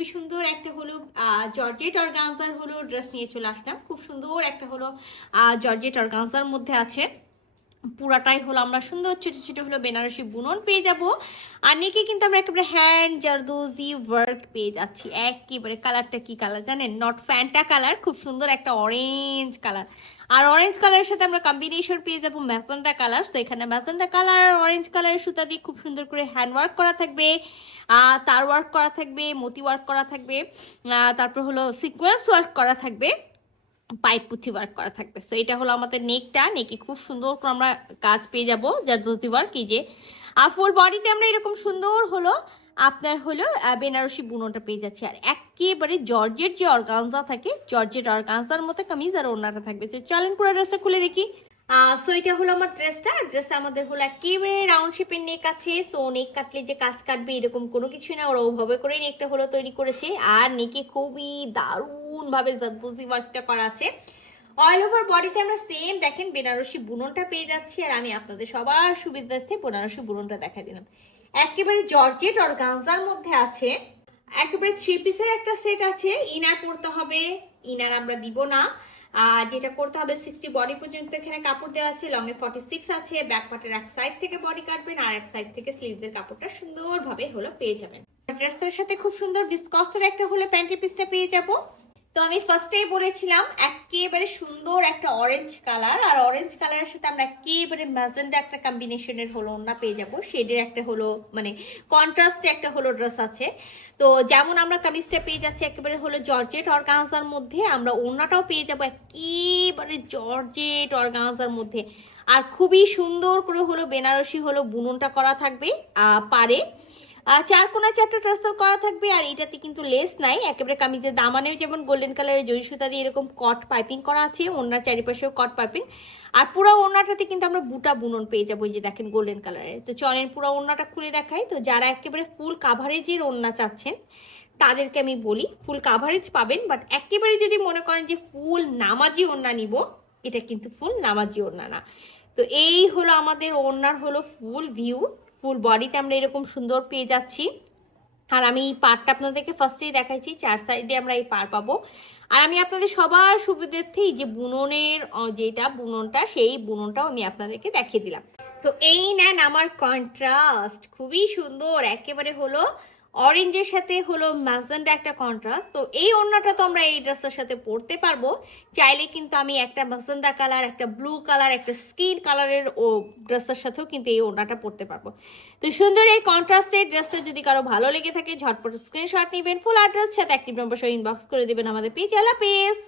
খুবই সুন্দর একটা হলো জর্জেট অর্গানজার হলো ড্রেস নিয়ে চলে আসলাম। খুব সুন্দর একটা হলো জর্জেট অর্গানজার মধ্যে আছে। পুরাটাই হলো আমরা সুন্দর ছোট ছোট হলো বেনারসি বুনন পেয়ে যাব। আর নেকে কিন্তু আমরা একেবারে হ্যান্ড জারদোজি ওয়ার্ক পেয়ে যাচ্ছি। একেবারে কালারটা কি কালার জানেন? নট ফ্যান্টা কালার খুব সুন্দর একটা অরেঞ্জ কালার আর অরেঞ্জ কালারের সাথে আমরা কম্বিনেশন পেয়ে যাব ম্যাজেন্টা কালার তো এখানে ম্যাজেন্টা কালার আর অরেঞ্জ কালারের সুতা দিয়ে খুব সুন্দর করে হ্যান্ড ওয়ার্ক করা থাকবে। তার ওয়ার্ক করা থাকবে, মতি ওয়ার্ক করা থাকবে। তারপর হলো সিকোয়েন্স ওয়ার্ক করা থাকবে। পাইপ পুঁথি ওয়ার্ক করা থাকবে। তো এটা হলো আমাদের নেকটা নেকে খুব সুন্দর করে আমরা কাজ পেয়ে যাব। যার ধুতি ওয়ার্ক এই যে আর ফুল বডিতে আমরা এরকম সুন্দর হলো আপনার হলো বেনারসি বুনোটা পেয়ে যাচ্ছে। আর একেবারে জর্জের যে অর্গানজা থাকে, জর্জের অর্গানজার মতো কামিজ আর ওনাটা থাকবে। চলেন পুরো ড্রেসটা খুলে দেখি। সো এটা হলো আমার ড্রেসটা। ড্রেসটা আমাদের হলো একেবারে রাউন্ড শেপের নেক আছে। সো নেক কাটলে যে কাজ কাটবে এরকম কোনো কিছু না। ওরা ওভাবে করে নেকটা হলো তৈরি করেছে। আর নেকে খুবই দারুণ ভাবে ওয়ার্কটা করা আছে। অল ওভার বডিতে আমরা সেম দেখেন, বেনারসি বুননটা পেয়ে যাচ্ছি। আর আমি আপনাদের সবার সুবিধার্থে বেনারসি বুননটা দেখা দিলাম। একেবারে জর্জেট আর গাঞ্জার মধ্যে আছে। একেবারে থ্রি পিসের একটা সেট আছে। ইনার পরতে হবে। ইনার আমরা দিব না। আর যেটা করতে হবে সিক্সটি বডি পর্যন্ত এখানে কাপড় দেওয়া আছে। লং এ ফর্টি সিক্স আছে ব্যাক পার্টের এক সাইড থেকে বডি কাটবেন আর এক সাইড থেকে স্লিভস এর কাপড়টা সুন্দরভাবে হলো পেয়ে যাবেন। ড্রেসটার সাথে খুব সুন্দর ভিসকসের একটা হলো প্যান্টের পিসটা পেয়ে যাব। তো আমি ফার্স্টেই বলেছিলাম একেবারে সুন্দর একটা অরেঞ্জ কালার আর অরেঞ্জ কালারের সাথে আমরা একেবারে ম্যাজেন্ডা একটা কম্বিনেশনের হলো ওনা পেয়ে যাব। শেডের একটা হলো মানে কন্ট্রাস্টে একটা হলো ড্রেস আছে। তো যেমন আমরা কামিজটা পেয়ে যাচ্ছি একেবারে হলো জর্জেট অর্গানজার মধ্যে, আমরা ওনাটাও পেয়ে যাব একেবারে জর্জেট অর্গানজার মধ্যে। আর খুবই সুন্দর করে হলো বেনারসি হলো বুননটা করা থাকবে পারে চার কোনা চারটা ট্রাস্টার করা থাকবে, আর এটাতে কিন্তু লেস নাই, একেবারে কামিজের দামানেও যেমন গোল্ডেন কালারের জরি সুতা দিয়ে এরকম কট পাইপিং করা আছে ওনার চারিপাশেও কট পাইপিং। আর পুরো ওনাটাতে কিন্তু আমরা বুটা বুনন পেয়ে যাব যে দেখেন গোল্ডেন কালারের। তো চলেন পুরো ওনাটা খুলে দেখাই। তো যারা একেবারে ফুল কাভারেজের ওন্না চাচ্ছেন, তাদেরকে আমি বলি ফুল কাভারেজ পাবেন বাট একেবারে যদি মনে করেন যে ফুল নামাজি ওন্না নিব, এটা কিন্তু ফুল নামাজি ওন্না না। তো এই হলো আমাদের ওনার হলো ফুল ভিউ ফুল বডিতে আমরা এরকম সুন্দর পেয়ে যাচ্ছি। আর আমি এই পারটা আপনাদেরকে ফার্স্টেই দেখাইছি, চার সাইডে আমরা এই পার পাবো। আর আমি আপনাদের সবার সুবিধার্থেই যে বুননের যেটা বুননটা, সেই বুননটাও আমি আপনাদেরকে দেখিয়ে দিলাম। তো এই নেন আমার কন্ট্রাস্ট খুবই সুন্দর, একেবারে হলো অরেঞ্জের সাথে হলো ম্যাজেন্ডা একটা কন্ট্রাস্ট তো এই ওড়নাটা তো আমরা এই ড্রেসের সাথে পরতে পারব। চাইলে কিন্তু আমি একটা ম্যাজেন্ডা কালার একটা ব্লু কালার একটা স্কিন কালারের ও ড্রেসের সাথেও কিন্তু এই ওড়নাটা পরতে পারব। তো সুন্দর এই কন্ট্রাস্টের ড্রেসটা যদি কারও ভালো লেগে থাকে, ঝটপট স্ক্রিনশট নেবেন। ফুল অ্যাড্রেস সাথে অ্যাক্টিভ নম্বর সহ ইনবক্স করে দেবেন আমাদের পেজ আলা পেজ